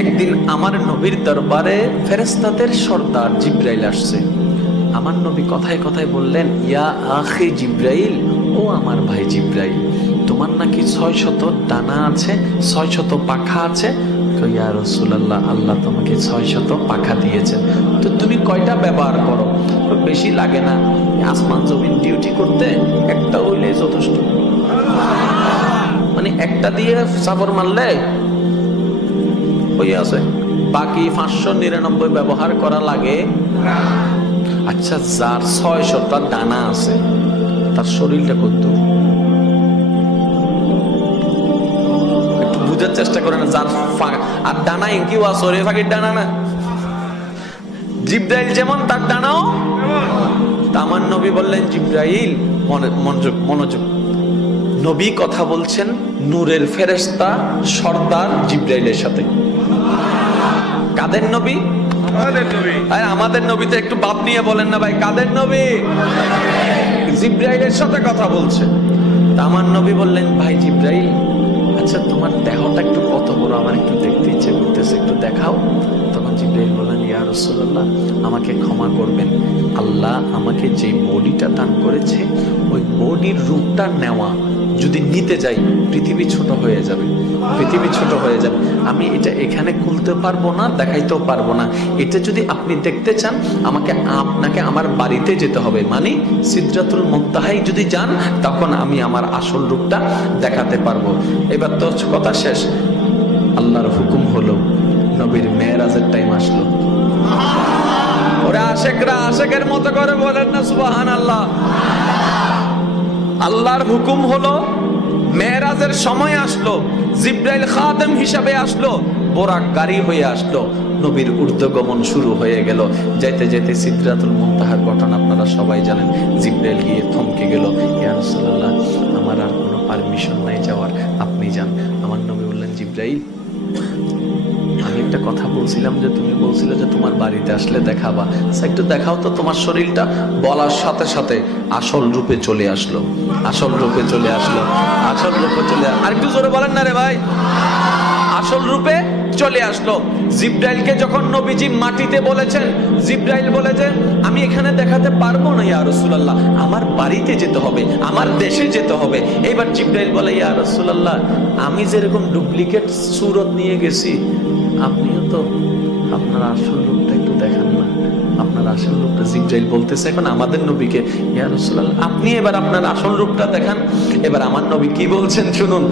একদিন আমার নবীর দরবারে ফেরেশতাদের সর্দার জিব্রাইল আসছে। আমার নবী কথায় কথায় বললেন, ইয়া আখি জিব্রাইল, ও আমার ভাই জিব্রাইল, তোমার নাকি 600 ডানা আছে, 600 পাখা আছে। ইয়া রাসূলুল্লাহ, আল্লাহ তোমাকে 600 পাখা দিয়েছেন, তো তুমি কয়টা ব্যবহার করো? বেশি লাগে না, আসমান জমিন ডিউটি করতে একটা হইলে যথেষ্ট। মানে একটা দিয়ে সাফর মারলে হয়ে আছে, বাকি 599 ব্যবহার করা লাগে। আচ্ছা, যার 600টা ডানা আছে তার শরীরটা কত? একটু বুঝার চেষ্টা করেন। যার আর ডানা ইনকিও আছে, ফাঁকির ডানা না। জিব্রাইল যেমন তার ডানাও। আমার নবী বললেন, জিব্রাইল মনোযোগ, নবী কথা বলছেন নূরের ফেরেশতা সর্দার জিব্রাইলের সাথে। কাদের নবী? আমাদের নবীতে একটু বাপ নিয়ে বলেন না ভাই, কাদের নবী? জিব্রাইলের সাথে কথা বলছে। আমার নবী বললেন, ভাই জিব্রাইল, আচ্ছা তোমার দেহটা একটু কত বড়, আমার একটু দেখতে ইচ্ছে করতেছে, একটু দেখাও। তখন জিব্রাইল বললেন, ইয়া রাসূলুল্লাহ, আমাকে ক্ষমা করবেন, আল্লাহ আমাকে যে বডিটা দান করেছে ওই বডির রূপটা নেওয়া যদি নিতে যাই পৃথিবী ছোট হয়ে যাবে, পৃথিবী ছোট হয়ে যাবে। আমি এটা এখানে খুলতে পারবো না, দেখাইতেও পারবো না। এটা যদি আপনি দেখতে চান আপনাকে আমার বাড়িতে যেতে হবে, মানে সিদরাতুল মুনতাহায় যদি যান তখন আমি আমার আসল রূপটা দেখাতে পারবো। এবার তো কথা শেষ। আল্লাহর হুকুম হলো, নবীর মেরাজের টাইম আসলো। ওরা আশেকরা আশেকের মতো করে বলেন না সুবহানাল্লাহ। আল্লাহর হুকুম হলো, মেরাজের সময় আসলো, জিব্রাইল খাদেম হিসাবে আসলো, বোরাক গাড়ি হয়ে আসলো, নবীর ঊর্ধ্বগমন শুরু হয়ে গেল। যাইতে যাইতে সিদরাতুল মুনতাহার ঘটনা আপনারা সবাই জানেন। জিব্রাইল গিয়ে থমকে গেল, ইয়া রাসূলুল্লাহ, আমার আর কোনো পারমিশন নাই যাওয়ার, আপনি যান। আমার নবী বললেন, জিব্রাইল, আমি একটা কথা বলছিলাম যে তুমি বলছিলে যে তোমার বাড়িতে আসলে দেখাবা, একটু দেখাও তো তোমার শরীরটা। বলার সাথে সাথে আসল রূপে চলে আসলো, আসল রূপে চলে আসলো, আসল রূপে চলে। আর একটু জোরে বলেন না রে ভাই। আসল রূপে চলে আসলো। জিব্রাইলকে যখন নবীজি মাটিতে বলেছেন, জিব্রাইল বলেছেন, আমি এখানে দেখাতে পারবো না ইয়া রাসূলুল্লাহ, আমার বাড়িতে যেতে হবে, আমার দেশে যেতে হবে। এবার জিব্রাইল বলে, ইয়া রাসূলুল্লাহ, আমি যেরকম ডুপ্লিকেট সুরত নিয়ে গেছি, আপনিও তো আপনার আসল রূপটা একটু দেখান না, আপনার আসল রূপটা। জিব্রাইল বলতেছে এখন আমাদের নবীকে, ইয়া রাসূলুল্লাহ, আপনি এবার আপনার আসল রূপটা দেখান। এবার আমার নবী কি বলছেন শুনুন।